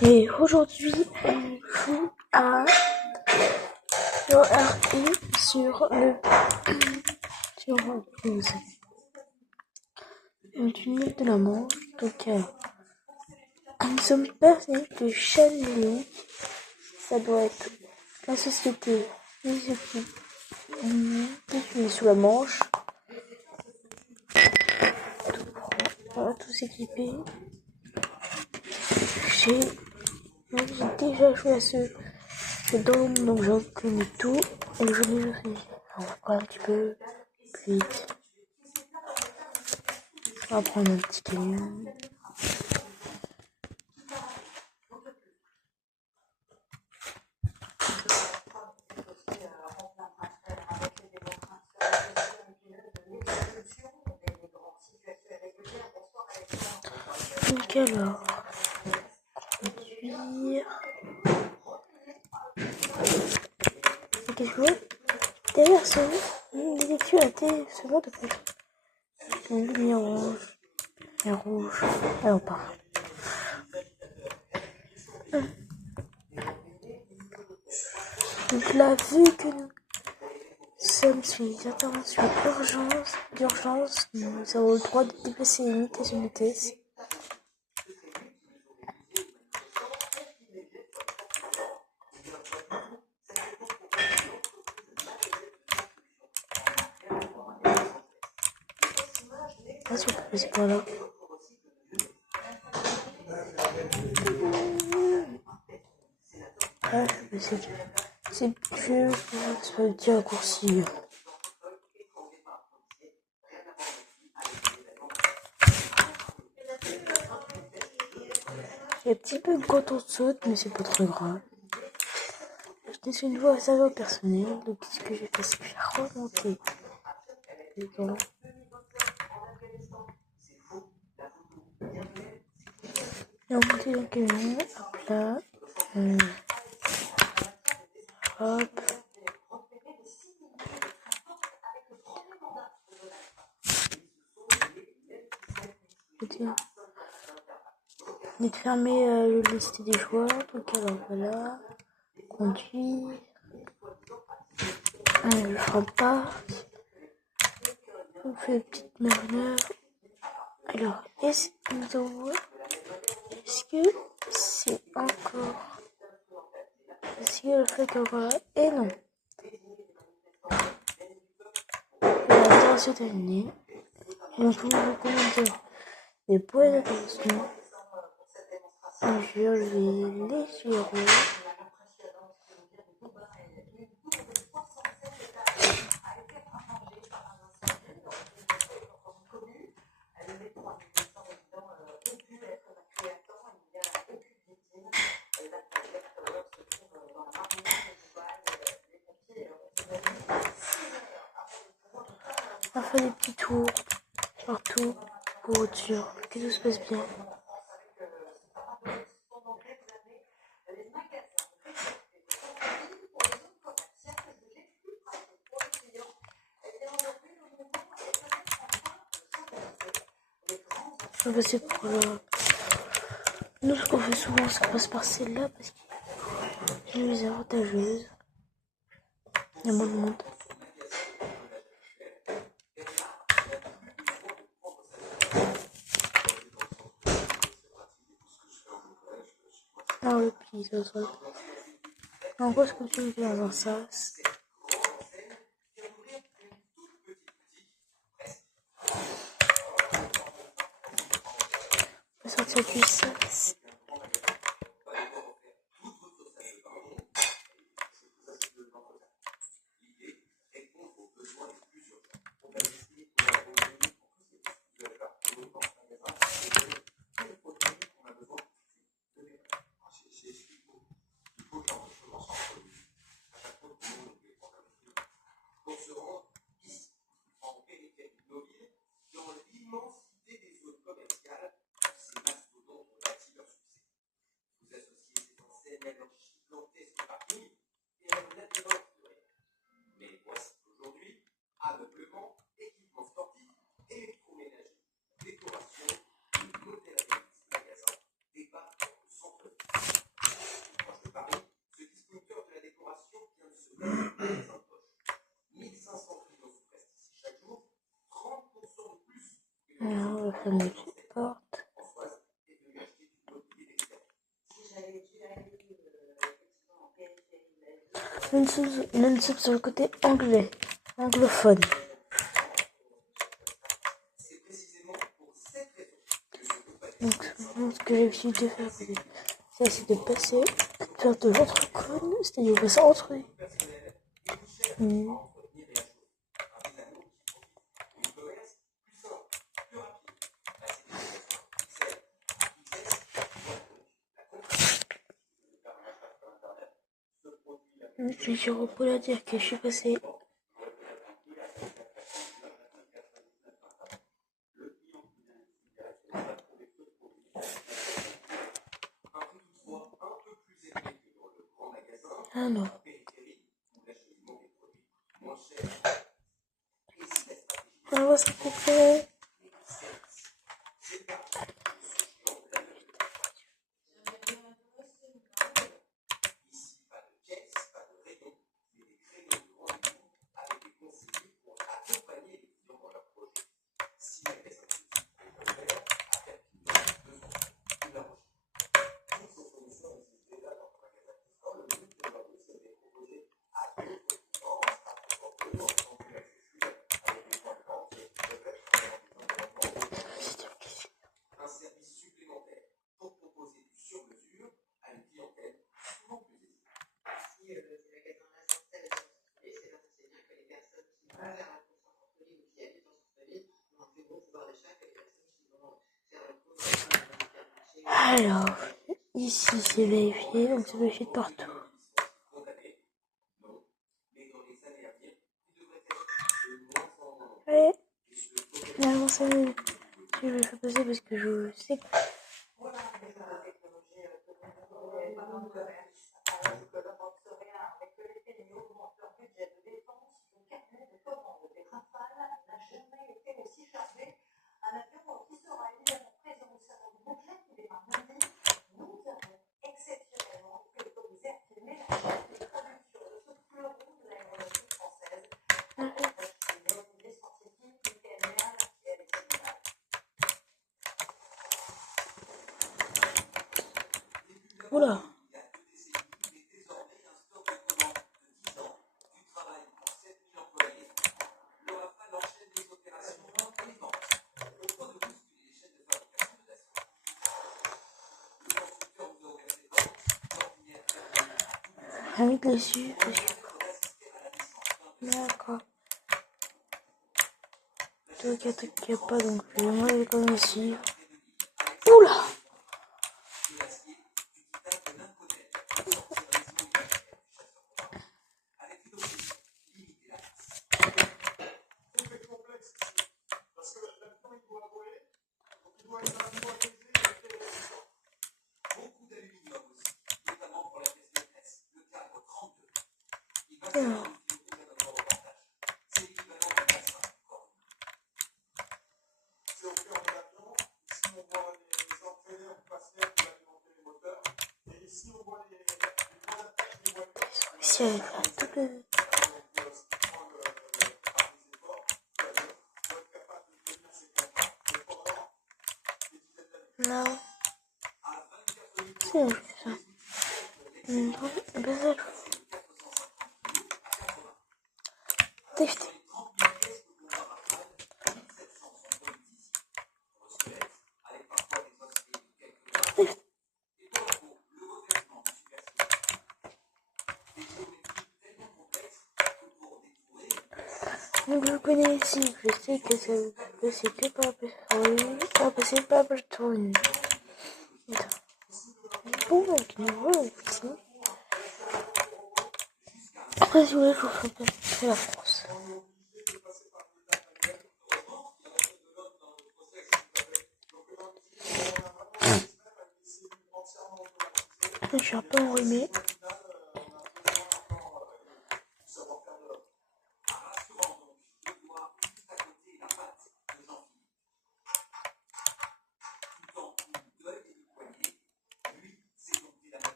Et aujourd'hui, on joue à sur RI sur le sur une minute de la manche. Donc, nous sommes persuadés que Chalet, ça doit être la société des équipes qui est sous la manche. On va tous équiper. J'ai déjà joué à ce dôme, donc j'en connais tout. Et aujourd'hui, je fais. On va prendre un petit peu plus vite. On va prendre un petit camion. Donc alors, conduire. Qu'est-ce que derrière ce détective a été ce mot de plus. Une lumière rouge. Et rouge. Alors pas. Donc là, vu que nous sommes sur les interventions d'urgence, nous avons le droit de dépasser les limites de vitesse. Ah, si on peut passer par là. Ah, c'est plus pour le petit raccourci. J'ai un petit peu quand on saute, mais c'est pas trop grave. J'étais sur une voie à savoir personnelle, donc ce que j'ai fait, c'est que j'ai remonté les gants. Et remonté le camion, hop là. Hop. On est fermé le liste des joueurs, donc alors voilà. Conduire. Je rentre pas. On fait une petite manœuvre. Alors, est-ce que c'est encore. Est-ce que le fait encore là? Et non. L'intervention terminée. Et donc, on va commencer les points d'attention. Je vais les suivre. On va faire des petits tours partout pour être sûr que tout se passe bien. Je vais passer pour le. Nous, ce qu'on fait souvent, c'est qu'on passe par celle-là parce qu'il y a des avantageuses. Il y a moins de monde. Alors, le pli, ça se voit. En gros, ce que tu fais dans un sas. On peut sortir du sas. Non-sub sur le côté anglais, anglophone. Donc, ce que j'ai l'habitude de faire, ça c'est de passer, faire de l'entrecône, c'est-à-dire on va s'entrer. Je reprends dire que je suis passé. Ah non. Ah, s'il vous plaît. Alors, ici c'est vérifié, donc c'est vérifié de partout. Allez, finalement ça je vais faire passer parce que je sais que... Oula. Avec les yeux, d'accord. Donc il y a un truc qu'il n'y a pas, donc je vais m'enlever comme ici. Oula. Ici avec la double... Non. C'est ça. Безо. Тыфт. Тыфт. Donc je connais ici, je sais que ça c'est que par c'est pas pour tourner. Bon, donc niveau ici. Après, si vous voulez, je vous fais peut-être la France. Je suis un peu enrhumée.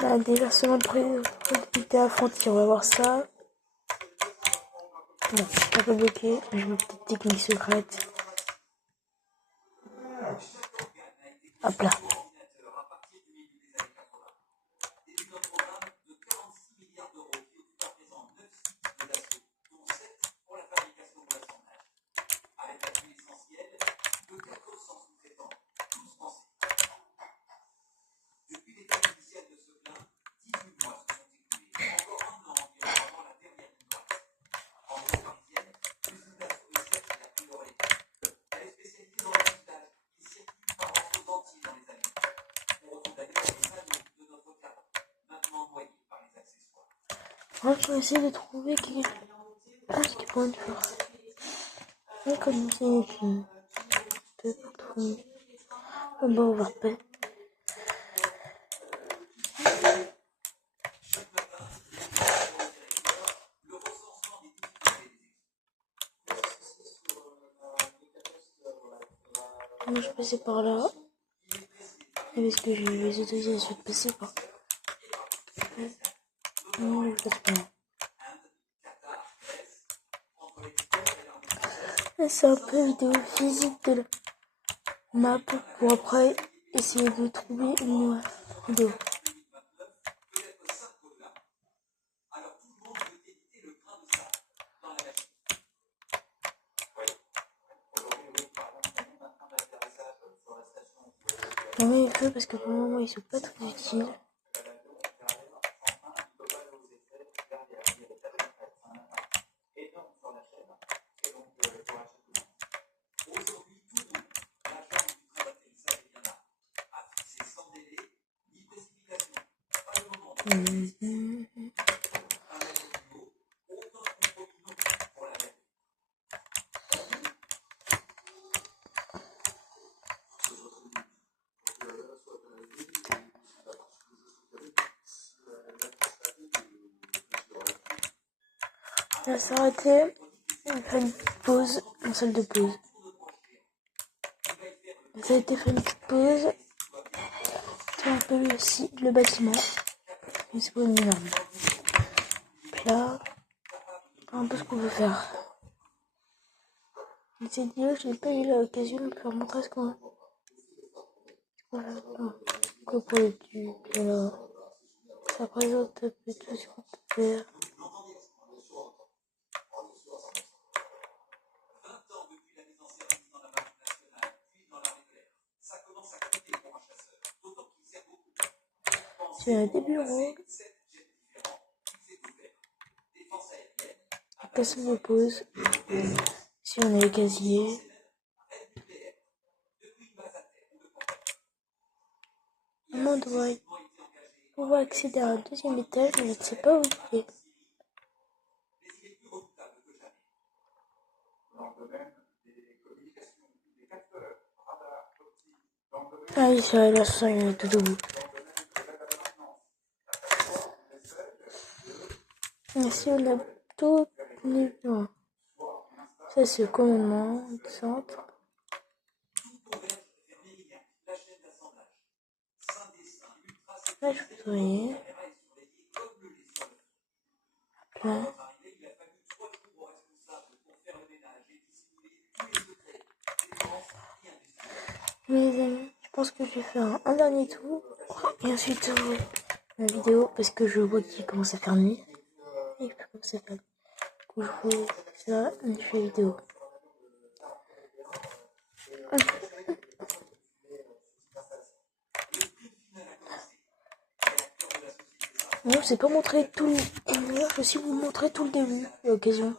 Là, déversement de précipité à frontière, on va voir ça. Bon, t'as pas bloqué, mais je veux petite technique secrète. Hop là. Moi, je vais essayer de trouver qui pourrait le faire. Et comme c'est une fille, je peux pas trouver. Bon, on va pas. Moi, je passais par là. Et parce que j'ai les autorisations de passer par. Non, je passe pas. Et c'est un peu vidéo physique de la map pour après essayer de trouver une vidéo. On met les feux parce que pour le moment ils sont pas très utiles. On va s'arrêter. On va faire une petite pause en salle de pause. Ça a été fait une petite pause. C'est un peu aussi le bâtiment. Mais c'est pas une énorme. Là, un peu ce qu'on veut faire. Cette vidéo, j'ai pas eu l'occasion de faire montrer ce qu'on produit. Voilà. Ça présente un peu tout ce qu'on peut faire. C'est des bureaux. La salle de pause. Si on a les casiers. On doit pouvoir accéder à un deuxième étage, mais je ne sais pas où il est. Ah oui, c'est vrai, là, ça, il est tout debout. Ici, on a tout les bureaux. Ça, c'est le commandement du centre. Là, je peux travailler. Là. Mes amis, je pense que je vais faire un dernier tour. Et ensuite, la vidéo, parce que je vois qu'il commence à faire nuit. Et il commence à faire nuit. Du coup, je fais ça, et je fais la vidéo. Non, je ne sais pas montrer tout. Je vais aussi vous montrer tout le début, à l'occasion.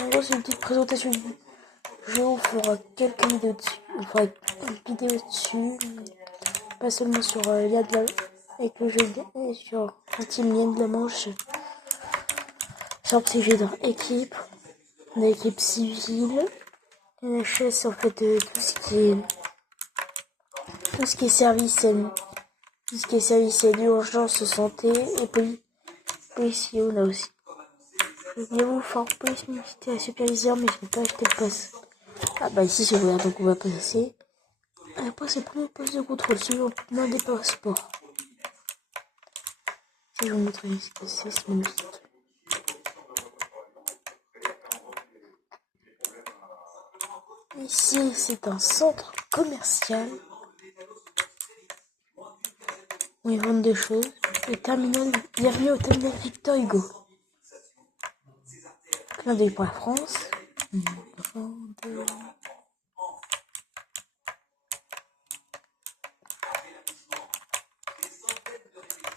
En gros, c'est une petite présentation du jeu. On fera quelques vidéos dessus. On fera une vidéo dessus. Pas seulement sur l'IA de la... avec le jeu et sur un team lien de la Manche. Sur petit jeu dans équipe. On a équipe civile. NHS, en fait, tout ce qui est service, tout ce qui est service d'urgence, santé et policier, on a aussi. Je vais vous faire police militaire superviseur, mais je n'ai pas acheté le pass. Ah bah ici c'est ouvert, donc on va passer. Après c'est le premier poste de contrôle, celui on demande des passeports. Je vais vous montrer ce que c'est ce magnifique. Ici, c'est un centre commercial où ils vendent des choses. Bienvenue au terminal Victor Hugo. Clin d'œil pour la France.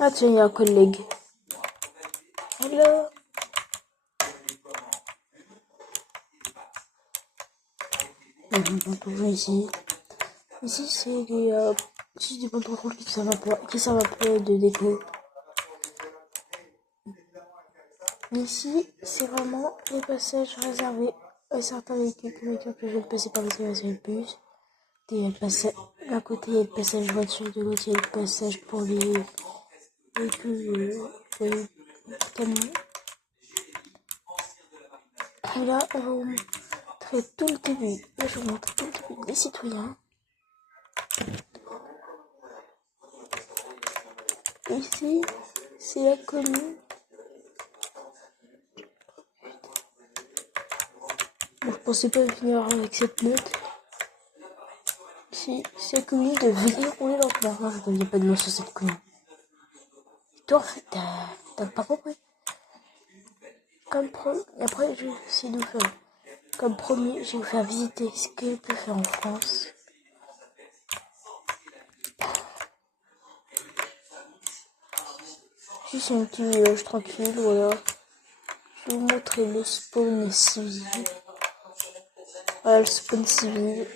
Ah tiens, il y a un collègue. Hello. Ici. Ici, c'est des banderoles qui servent un peu de déco. Ici, c'est vraiment les passages réservés à certains véhicules qui veulent passer par le bus. D'un côté, il y a le passage voiture, de l'autre, il y a le passage pour les véhicules camions. Et là, on va vous montrer tout le début. Là, je vous montre tout le début des citoyens. Ici, c'est la commune. Bon, je pensais pas finir avec cette note. Ici, c'est la commune de Villers-Roulet-Lentement. Non, je ne connais pas de nom sur cette commune. Et toi, en fait, t'as pas compris. Après, je vais essayer de vous faire. Comme promis, je vais vous faire visiter ce qu'on peut faire en France. Juste un petit village tranquille, voilà. Je vais vous montrer le spawn civil. Voilà, le spawn civil.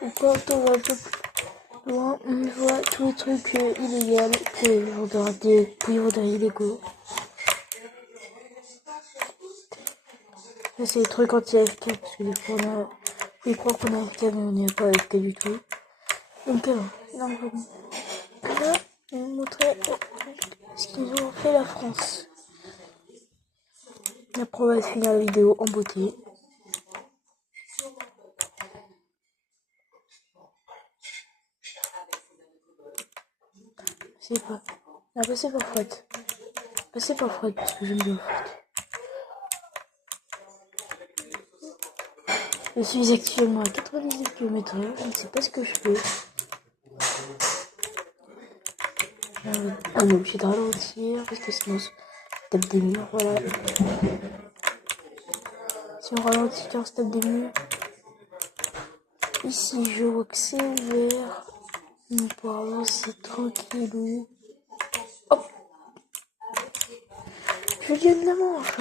Et quand on va un peu plus loin, on voit tous les trucs illégaux pour les vendeurs illégaux. Ça, c'est les trucs anti-AFK, parce que des fois, ils croient qu'on est AFK, mais on n'est pas AFK du tout. Donc, là, je vais vous montrer ce qu'ils ont fait la France. Après, on va finir la vidéo en beauté. C'est pas. Ah, passez par Fouette. Passez par Fouette, parce que j'aime bien Fouette. Je suis actuellement à 90 km/h, je ne sais pas ce que je fais. On est obligé de ralentir, parce que sinon on tape des murs, voilà. Si on ralentit, on se tape des murs. Ici, je vois que c'est ouvert. On peut avancer tranquillou. Hop! Je gagne la manche!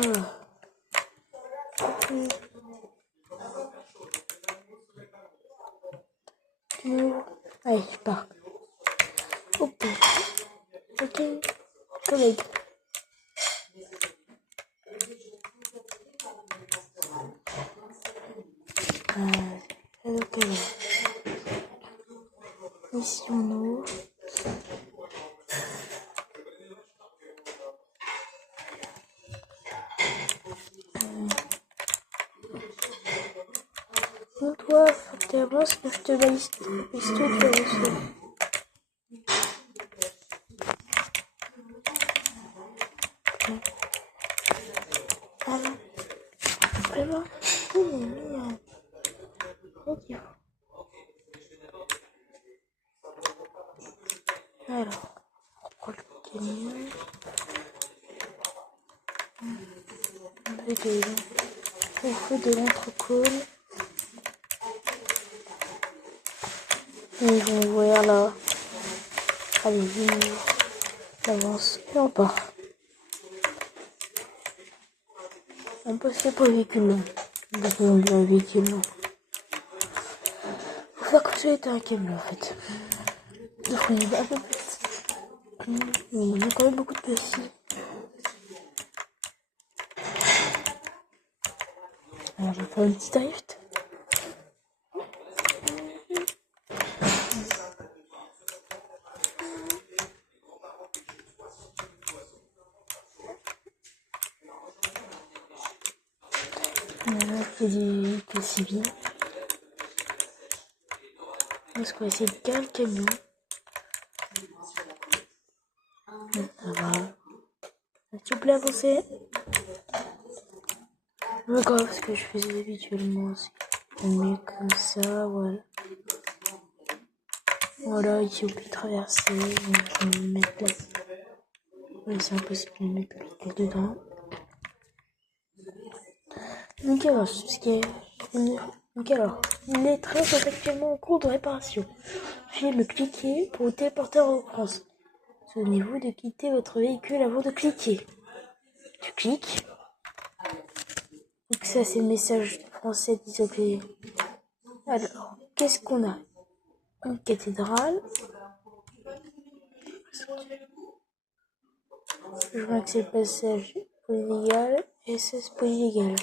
Allez, je pars. Hop! Ok, collègue. Ok. Ici, on ouvre. Donc toi, faut que tu avances, que je te balise. Et si toi, tu avances. Alors, vraiment, alors, on reprend le camion. On fait de l'entrecôte. Et ils vont ouvrir là. Allez, venez. On avance et on part. On peut se faire pour le véhicule long. Donc on dit un véhicule long. Faut faire comme si c'était un camion en fait. Donc on y va un peu plus vite. Mais il y a quand même beaucoup de place. Alors on va faire un petit drift. Voilà, c'est du véhicule civil. Est-ce qu'on va essayer de garer le camion? Ça va. S'il vous plaît, avancez. Mais grave, ce que je faisais habituellement aussi. Mieux comme ça, voilà. Voilà, ici on peut traverser. Je vais me mettre là. Oui, c'est impossible de mettre le pied dedans. Donc alors, les trains sont actuellement en cours de réparation. Veuillez me cliquer pour vous téléporter en France. Souvenez-vous de quitter votre véhicule avant de cliquer. Tu cliques. Donc ça, c'est le message français désolé. Alors, qu'est-ce qu'on a? Une cathédrale. Je vois que c'est le passage polylégal et c'est polylégal.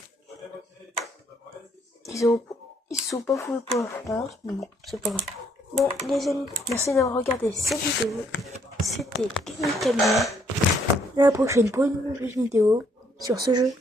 Ils sont pas fous pour la France, mais bon, c'est pas grave. Bon, les amis, merci d'avoir regardé cette vidéo. C'était Camille. À la prochaine pour une nouvelle vidéo sur ce jeu.